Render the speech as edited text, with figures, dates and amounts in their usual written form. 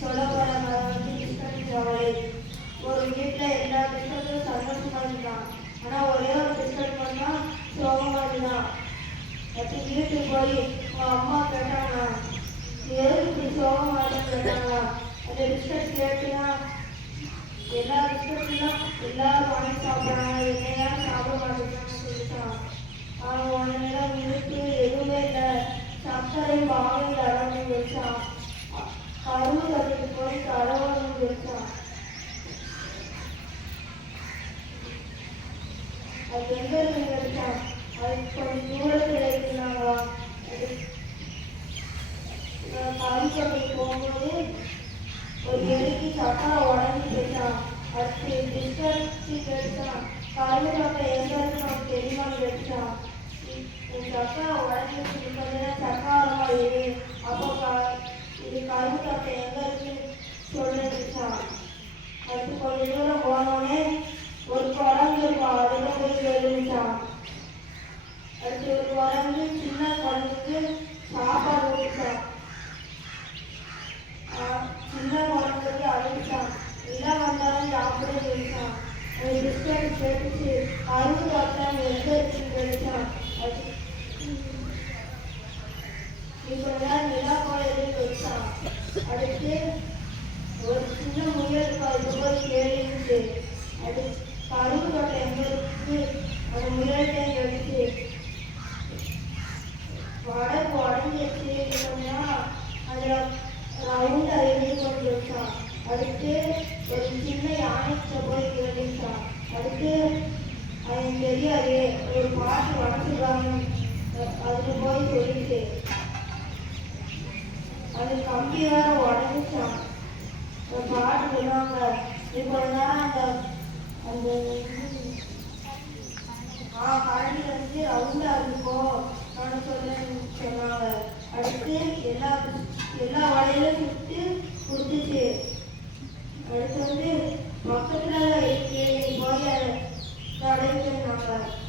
சொல்ல போறாங்க ஒரு வீட்டில் எல்லா பிஸ்கட்டும் சந்தோஷமா இருந்தான். ஆனால் ஒரே ஒரு பிஸ்கட் பண்ணா சோகமா இருந்தான். வீட்டுக்கு போய் அம்மா கேட்டாங்க, எதுக்கு இப்படி சோகமா கேட்டாங்க. அந்த பிஸ்கட் கேட்டுனா எல்லா பிஸ்கட்லாம் எல்லாரும் வாங்கி சாப்பிட்றாங்க, என்னையா சாப்பிட மாட்டேங்கிறான்னு சொல்லிட்டான். அவன் உடனே வீட்டு எதுவுமே இல்லை, சர்க்கரை பாவையில் அடங்கி வச்சான். கரும்பு கட்டிட்டு போய் கடவுள்னு வச்சான். அது எங்க இருந்து வச்சான்? அது கொஞ்சம் தூரத்தில் இருந்தாங்களா. கரும்பு கட்டிட்டு போகும்போது ஒரு எலிக்கு சக்கரை உடஞ்சி போயிட்டான். அடுத்து டிஸ்கட்சி கேட்டான், கரும்பு கட்டை எங்க இருக்கு நமக்கு தெரியுமான்னு கேட்டான். சக்கரை உடஞ்சி கொஞ்சம் சக்காரமா இரு, அப்போ இது கரும்பு கட்டை எங்க இருக்குன்னு சொல்லிச்சான். அடுத்து கொஞ்ச தூரம் போனோடனே ஒரு குரங்கு அதுல போய் எழுதிச்சான். அடுத்து ஒரு குரங்கு சின்ன குரங்குக்கு சாப்பாடு ஊட்டிச்சான். சின்ன குரங்குக்கு அழிச்சான். எல்லாம் வந்தாலும் சாப்பிட சொல்லிச்சான். ஒரு பிஸ்கட் கேட்டுச்சு, கரும்பு கட்டை எங்க இருக்குன்னு கேட்டுச்சான். அடுத்து ஒரு சின்ன முயல் அது போய் கேளுச்சு. அது கரும்பு கட்டை எங்க இருக்கு அந்த முயல்கிட்ட கேட்டுச்சு. வடக்கு உடஞ்சிச்சு இல்லைன்னா அதுல ரவுண்டா எழுதி கொண்டு வச்சான். அடுத்து ஒரு சின்ன யானைகிட்ட போய் கேட்டுச்சான். அடுத்து அது தெரியாது ஒரு பாட்டு வளர்த்துருக்காங்க அதுக்கு போய் சொல்லிச்சு. அது கம்பி வேற உடஞ்சான். பாட்டு சொல்லுவாங்க, இப்போ நேரம் அந்த அந்த கரண்டி வந்து ரவுண்டா இருக்கும் நான் சொன்னாங்க. அடுத்து எல்லா வலையிலும் சுட்டு கொடுத்துச்சு. அடுத்து வந்து பக்கத்துல போய் கடைக்கு சொன்னாங்க.